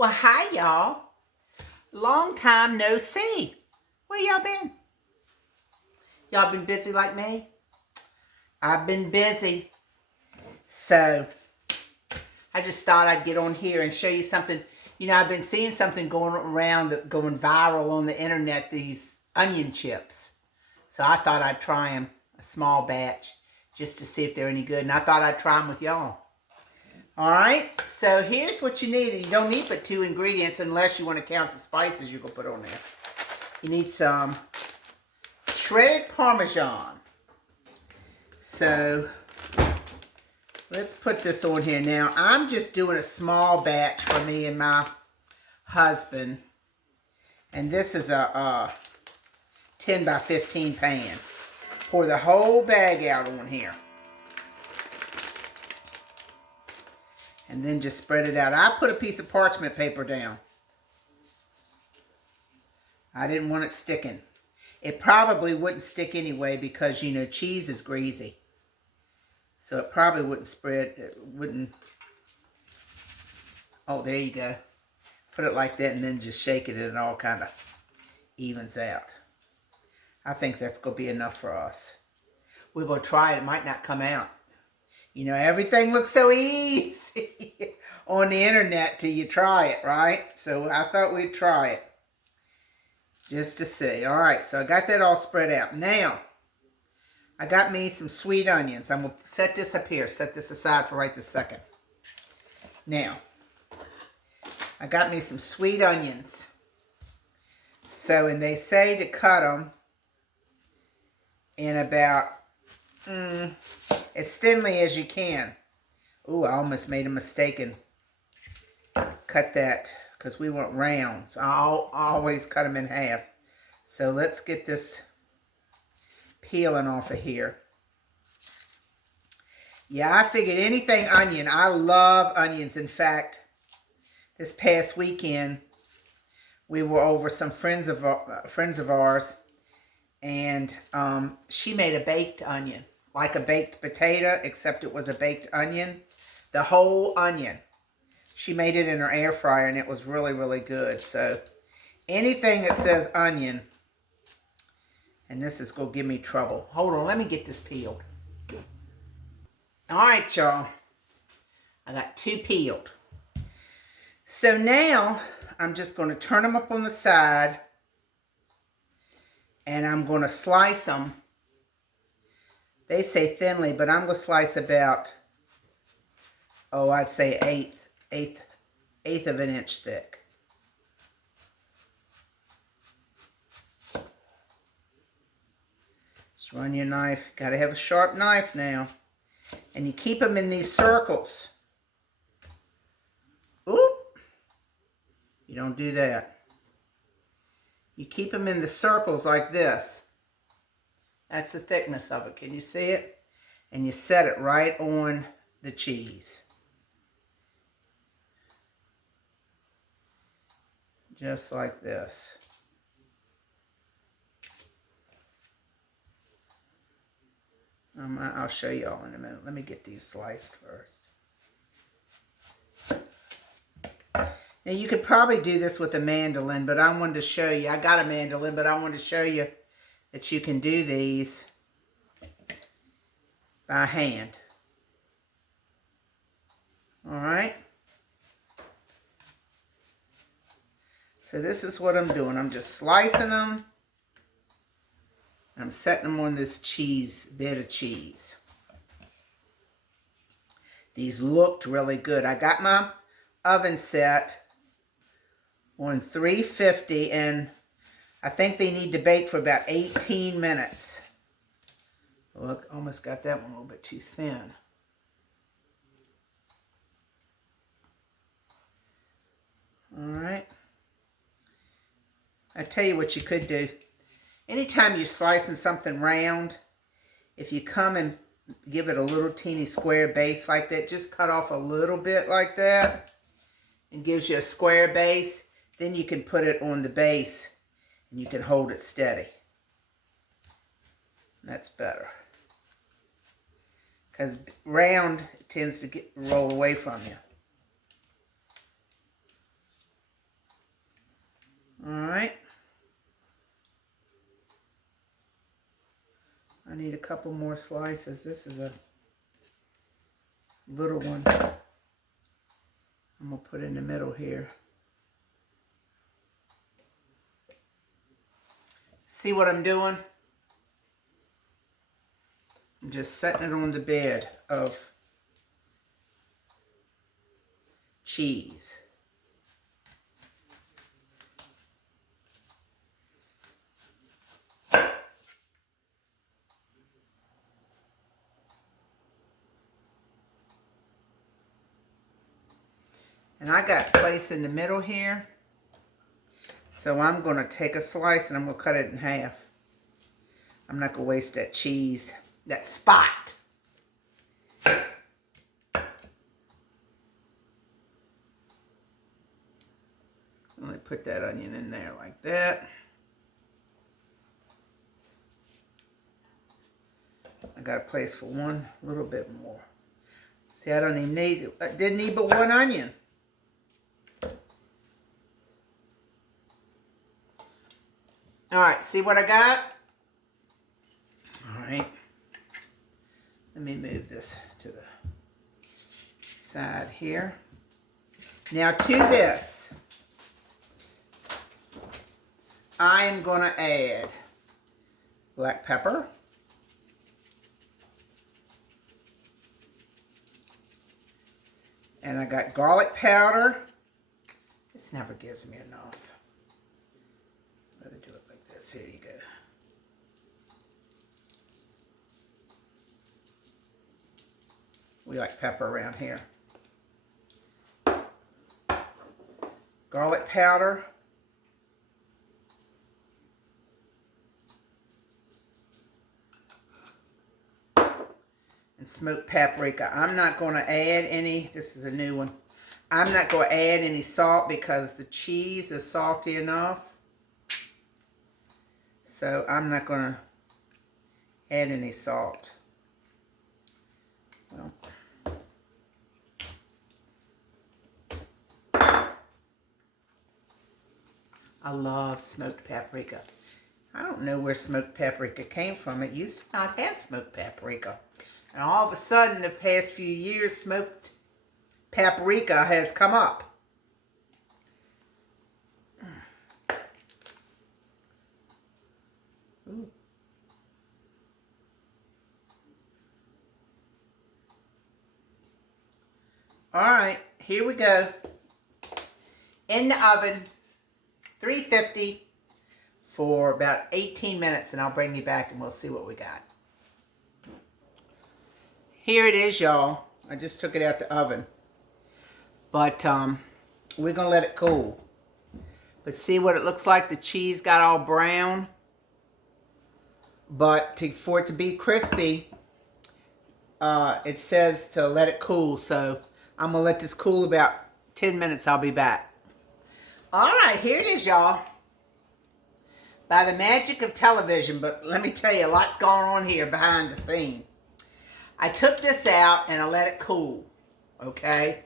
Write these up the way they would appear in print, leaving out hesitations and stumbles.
Well, hi, y'all. Long time no see. Where y'all been? Y'all been busy like me? I've been busy. So, I just thought I'd get on here and show you something. You know, I've been seeing something going around, going viral on the internet, these onion chips. So, I thought I'd try them, a small batch, just to see if they're any good. And I thought I'd try them with y'all. All right, so here's what you need. You don't need but 2 ingredients unless you want to count the spices you're going to put on there. You need some shredded Parmesan. So let's put this on here now. I'm just doing a small batch for me and my husband. And this is a 10 by 15 pan. Pour the whole bag out on here. And then just spread it out. I put a piece of parchment paper down. I didn't want it sticking. It probably wouldn't stick anyway because, you know, cheese is greasy. So it probably wouldn't spread. It wouldn't. Oh, there you go. Put it like that and then just shake it and it all kind of evens out. I think that's going to be enough for us. We're going to try it. It might not come out. You know, everything looks so easy on the internet till you try it, right? So I thought we'd try it just to see. All right, so I got that all spread out. Now, I got me some sweet onions. I'm going to set this up here. Set this aside for right this second. Now, I got me some sweet onions. So, and they say to cut them in about as thinly as you can. Ooh, I almost made a mistake and cut that because we want round. So I'll always cut them in half. So let's get this peeling off of here. Yeah, I figured anything onion. I love onions. In fact, this past weekend, we were over some friends of ours, and she made a baked onion. Like a baked potato, except it was a baked onion. The whole onion. She made it in her air fryer, and it was really, really good. So, anything that says onion, and this is going to give me trouble. Hold on, let me get this peeled. All right, y'all. I got 2 peeled. So now, I'm just going to turn them up on the side, and I'm going to slice them. They say thinly, but I'm going to slice about, oh, I'd say eighth of an inch thick. Just run your knife. Got to have a sharp knife now. And you keep them in these circles. Oop. You don't do that. You keep them in the circles like this. That's the thickness of it. Can you see it? And you set it right on the cheese. Just like this. I'll show you all in a minute. Let me get these sliced first. Now you could probably do this with a mandolin, but I wanted to show you. I got a mandolin, but I wanted to show you that you can do these by hand. All right. So this is what I'm doing. I'm just slicing them. I'm setting them on this bit of cheese. These looked really good. I got my oven set on 350, and I think they need to bake for about 18 minutes. Look, almost got that one a little bit too thin. All right. I tell you what you could do. Anytime you're slicing something round, if you come and give it a little teeny square base like that, just cut off a little bit like that, and gives you a square base, then you can put it on the base and you can hold it steady. That's better. Because round tends to roll away from you. I need a couple more slices. This is a little one. I'm going to put in the middle here. See what I'm doing? I'm just setting it on the bed of cheese. And I got place in the middle here. So I'm going to take a slice and I'm going to cut it in half. I'm not going to waste that cheese, that spot. Let me put that onion in there like that. I got a place for one little bit more. See, I don't even need, I didn't need but one onion. All right, see what I got? All right. Let me move this to the side here. Now to this, I am going to add black pepper. And I got garlic powder. This never gives me enough. Let me do it like this. Here you go. We like pepper around here. Garlic powder. And smoked paprika. I'm not going to add any, this is a new one. I'm not going to add any salt because the cheese is salty enough. So I'm not going to add any salt. Well, I love smoked paprika. I don't know where smoked paprika came from. It used to not have smoked paprika. And all of a sudden, the past few years, smoked paprika has come up. Ooh. All right, here we go. In the oven, 350 for about 18 minutes, and I'll bring you back and we'll see what we got. Here it is, y'all. I just took it out the oven. But we're going to let it cool. But see what it looks like? The cheese got all brown. But for it to be crispy, it says to let it cool. So I'm going to let this cool about 10 minutes. I'll be back. All right, here it is, y'all. By the magic of television. But let me tell you, a lot's going on here behind the scene. I took this out and I let it cool, okay?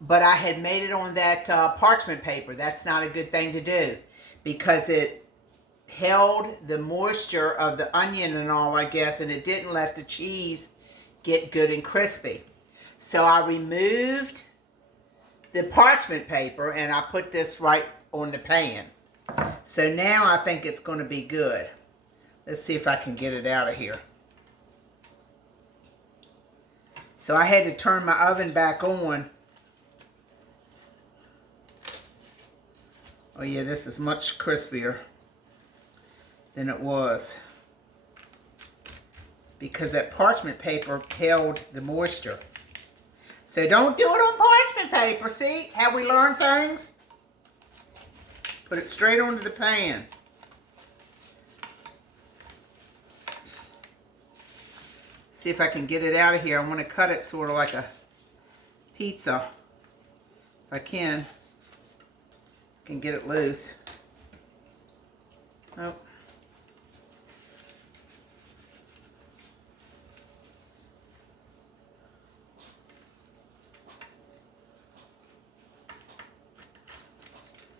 But I had made it on that parchment paper. That's not a good thing to do because it held the moisture of the onion and all, I guess, and it didn't let the cheese get good and crispy. So I removed the parchment paper and I put this right on the pan. So now I think it's going to be good. Let's see if I can get it out of here. So I had to turn my oven back on. Oh yeah, this is much crispier than it was. Because that parchment paper held the moisture. So don't do it on parchment paper. See how we learn things? Put it straight onto the pan. See if I can get it out of here. I want to cut it sort of like a pizza. If I can get it loose. Oh.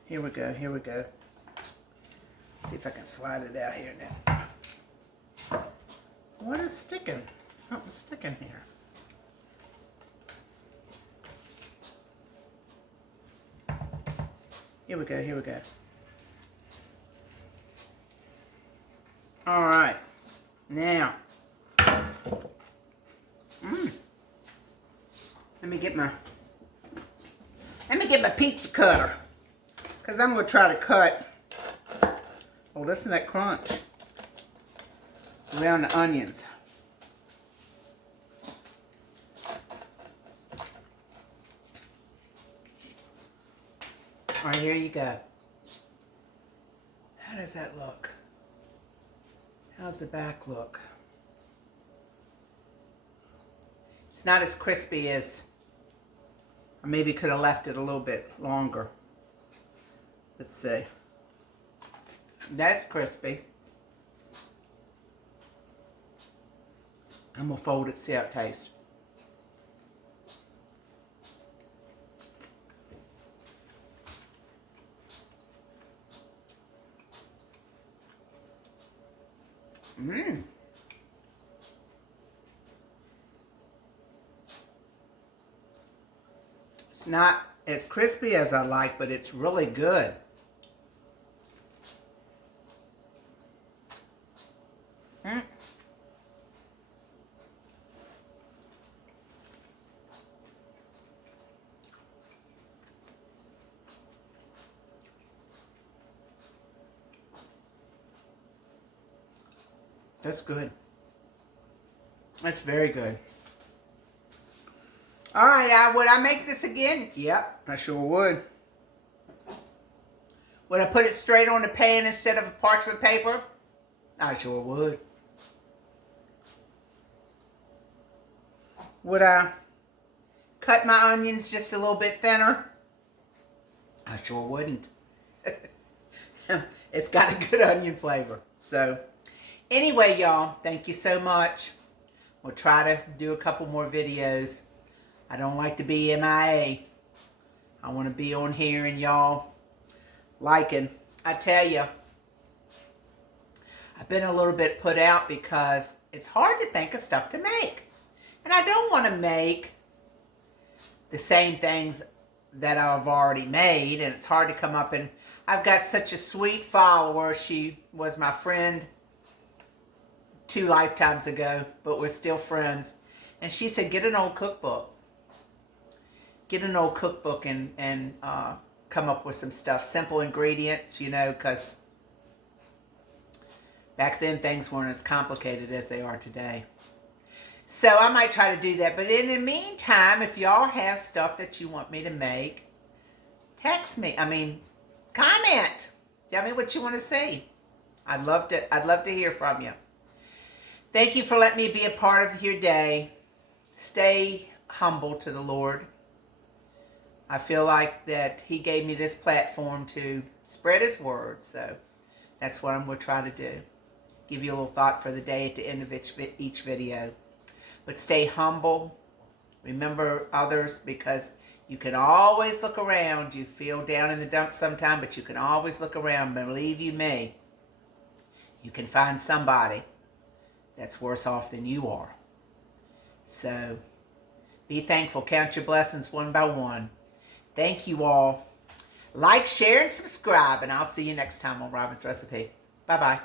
Here we go, here we go. See if I can slide it out here now. What is sticking? Something's sticking here. Here we go, here we go. All right, now, let me get my pizza cutter, because I'm going to try to cut, oh, listen to that crunch, around the onions. All right, here you go. How does that look? How's the back look? It's not as crispy as, I maybe could have left it a little bit longer. Let's see. That's crispy. I'm gonna fold it, see how it tastes. It's not as crispy as I like, but it's really good. That's good. That's very good. All right, would I make this again? Yep, I sure would. Would I put it straight on the pan instead of a parchment paper? I sure would. Would I cut my onions just a little bit thinner? I sure wouldn't. It's got a good onion flavor. So, anyway, y'all, thank you so much. We'll try to do a couple more videos. I don't like to be MIA. I want to be on here and y'all liking. I tell you, I've been a little bit put out because it's hard to think of stuff to make. And I don't want to make the same things that I've already made. And it's hard to come up, and I've got such a sweet follower. She was my friend 2 lifetimes ago, but we're still friends. And she said, get an old cookbook. Get an old cookbook and come up with some stuff. Simple ingredients, you know, because back then things weren't as complicated as they are today. So I might try to do that. But in the meantime, if y'all have stuff that you want me to make, text me. Comment. Tell me what you want to see. I'd love to hear from you. Thank you for letting me be a part of your day. Stay humble to the Lord. I feel like that He gave me this platform to spread His word. So that's what I'm going to try to do. Give you a little thought for the day at the end of each video. But stay humble. Remember others, because you can always look around. You feel down in the dumps sometime, but you can always look around. Believe you me, you can find somebody that's worse off than you are. So be thankful. Count your blessings one by one. Thank you all. Like, share, and subscribe, and I'll see you next time on Robin's Recipe. Bye-bye.